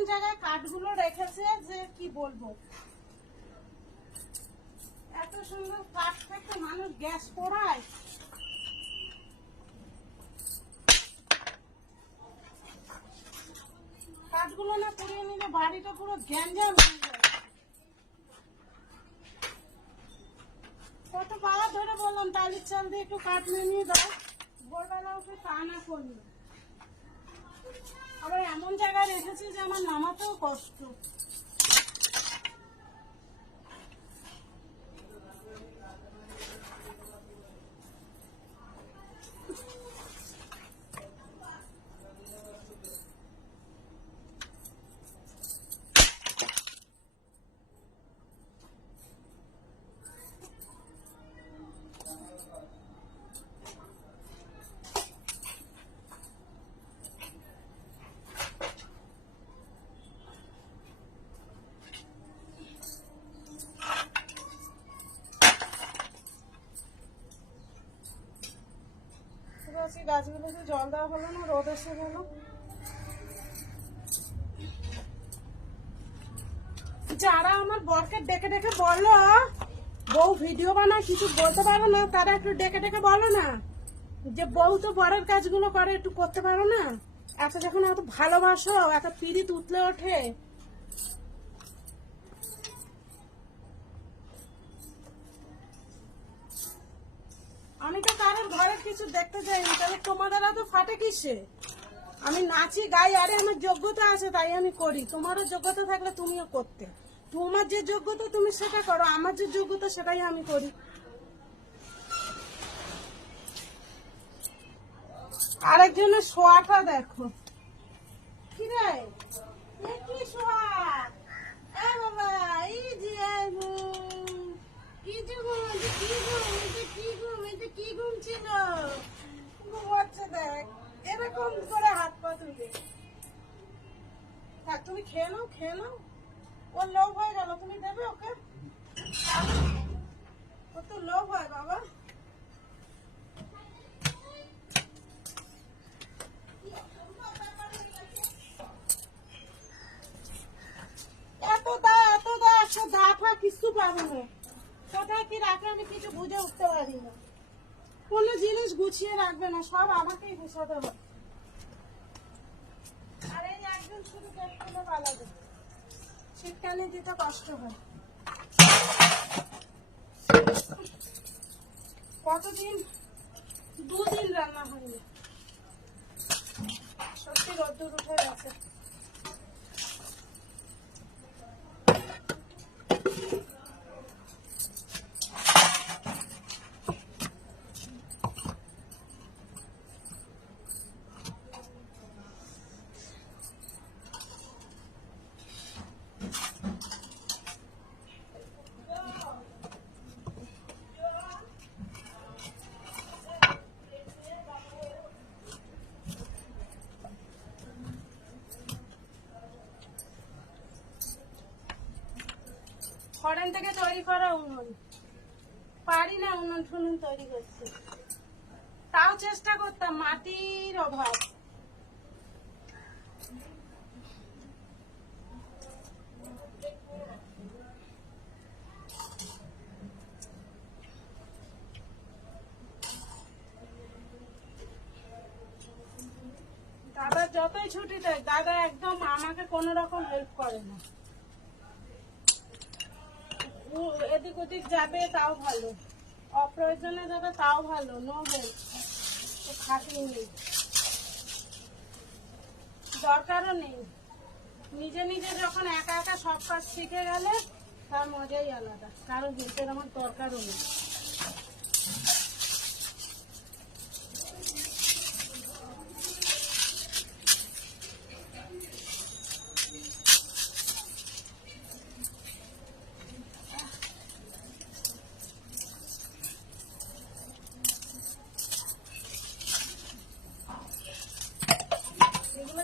এমন জায়গায় কাঠগুলো রেখেছে যে কি বলব? এত সুন্দর কাঠ থেকে মানুষ গ্যাস পোড়ায়। কাঠগুলো না পুড়িয়ে নিলে বাড়িটা পুরো গ্যাঞ্জাম হয়ে যায়। কত পাওয়া ধরে বললাম, টালির চাল দিয়ে একটু কাঠ নিয়ে দাও ভোরবেলা উঠে তা না করল। রেখেছি যে আমার নামাতেও কষ্ট। আছে গাছগুলোতে জল দেওয়া হলো না, রোদ এসে গেল। যারা আমার বরকে ডেকে ডেকে বলো বউ ভিডিও বানায়, কিছু বলতে পারো না, তারা একটু ডেকে ডেকে বলো না। যে বউ তো বরের কাজগুলো করে, একটু করতে পারো না। এত যখন এত ভালোবাসো, এত পিড়িত উতলে ওঠে কিছু দেখতে যাইনি তাহলে তোমাদের তো ফাটে কিসে? আমি নাচি, গাই, আরে আমার যোগ্যতা আছে, তাই আমি করি। তোমারও যোগ্যতা থাকলে তুমিও করতে। তোমার যে যোগ্যতা, তুমি সেটা করো। আমার যে যোগ্যতা, সেটাই আমি করি। আরেকজনের শোয়াটা দেখো। কি কি শোয়া? এ বাবা, এই যে। কি যে ঘুম ঘুম দেখ, এরকম করে হাত পা তুমি ওর লোভ হয়ে তুমি দেবে ওকে? লোভ হয়, বাবা। এত দা এত দা দা ফা কিছু পাবো না। কোথায় কি রাখে আমি কিছু বুঝে উঠতে পারি না। কোনো জিনিস গুছিয়ে রাখবে না, সব আমাকেই গুছাতে হবে। আর এই একজন শুধু পেট খুলে পালাবে শীতকালে দিতে কষ্ট হয়। কতদিন? দুদিন রান্না হয়নি। সত্যি রোদ্দুর উঠে গেছে। থেকে তৈরি করা উনুন। পারি না উনুন টুনুন তৈরি করতে। তাও চেষ্টা করতাম, মাটির অভাব। দাদা যতই ছুটি দেয়, দাদা একদম আমাকে কোনো রকম হেল্প করে না। এদিক ওদিক যাবে, তাও ভালো। অপ্রয়োজনে যাবে, তাও ভালো নো তো নেই দরকারও নেই। নিজে নিজে যখন একা একা সব কাজ শিখে গেলে, তার মজাই আলাদা। কারও হেল্পের আমার দরকারও নেই।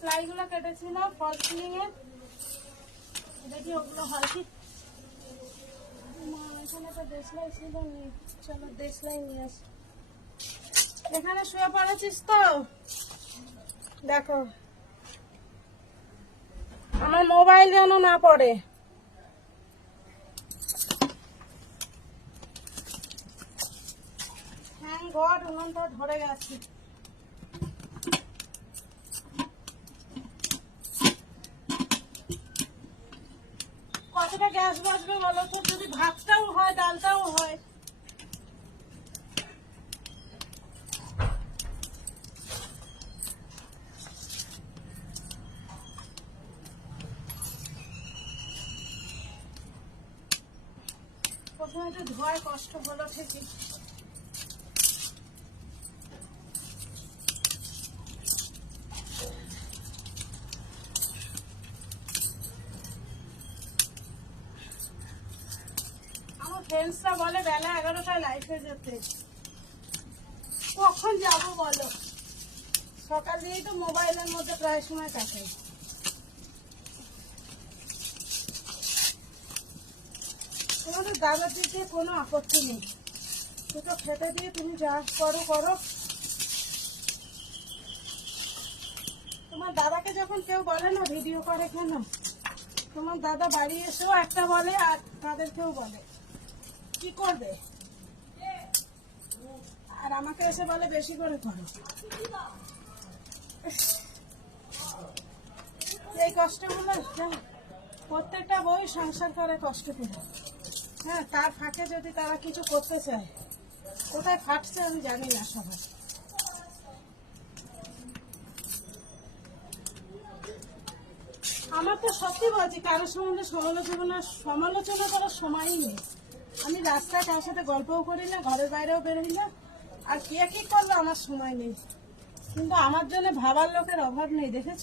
প্লাইগুলো কেটেছিল ফল সিলিং এর। দেখি ওগুলো হয় কি? এখানে তো দেশলাই ছিল চলো দেশলাই নিয়ে আসি। এখানে শুয়ে পড়েছিস তো? দেখো। আমার মোবাইল যেন না পড়ে। হ্যাঁ ঘর, উনুনটা ধরে গেছে। কতটা গ্যাস বাঁচবে বলো তো যদি ভাতটাও হয় ডালটাও হয়। ধোয়ায় কষ্ট হলো ঠিকই আমার ফ্রেন্ডসরা বলে বেলা এগারোটায় লাইফে যেতে। কখন যাব বলো? সকাল দিয়েই তো মোবাইলের মধ্যে প্রায় সময় কাটাই। তোমাদের দাদার দিকে কোনো আপত্তি নেই। দুটো খেতে দিয়ে তুমি যা করো করো। তোমার দাদাকে যখন কেউ বলে না ভিডিও করে কেন? তোমার দাদা বাড়ি এসেও একটা বলে আর তাদেরকেও বলে। কি করবে? আর আমাকে এসে বলে বেশি করে করো। এই কষ্টগুলো হ্যাঁ, প্রত্যেকটা বই সংসার করে কষ্ট পেয়ে হ্যাঁ তার ফাঁকে যদি তারা কিছু করতে চায় কোথায় ফাটছে আমি জানি না সবাই আমার তো সত্যি বলছি কারোর সম্বন্ধে সমালোচনা সমালোচনা করার সময়ই নেই। আমি রাস্তায় কারোর সাথে গল্পও করি না, ঘরের বাইরেও বেরোই না। আর কে কি করল? আমার সময় নেই। কিন্তু আমার জন্য ভাবার লোকের অভাব নেই, দেখেছ?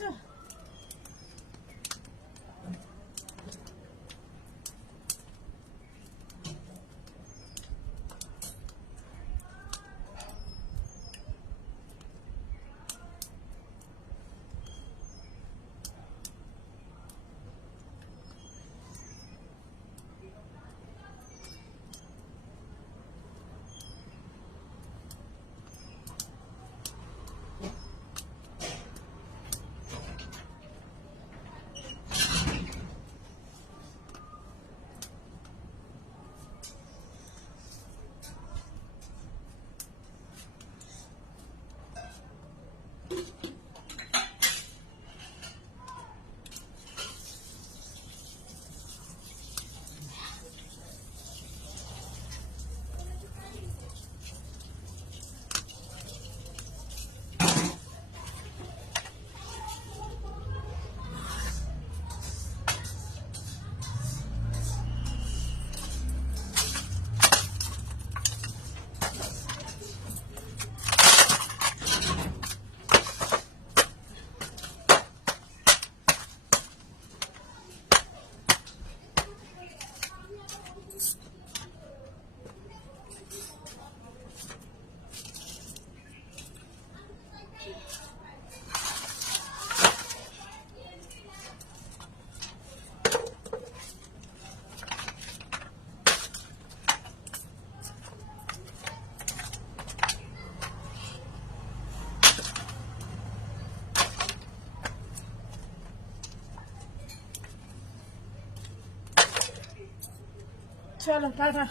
চলো টাটা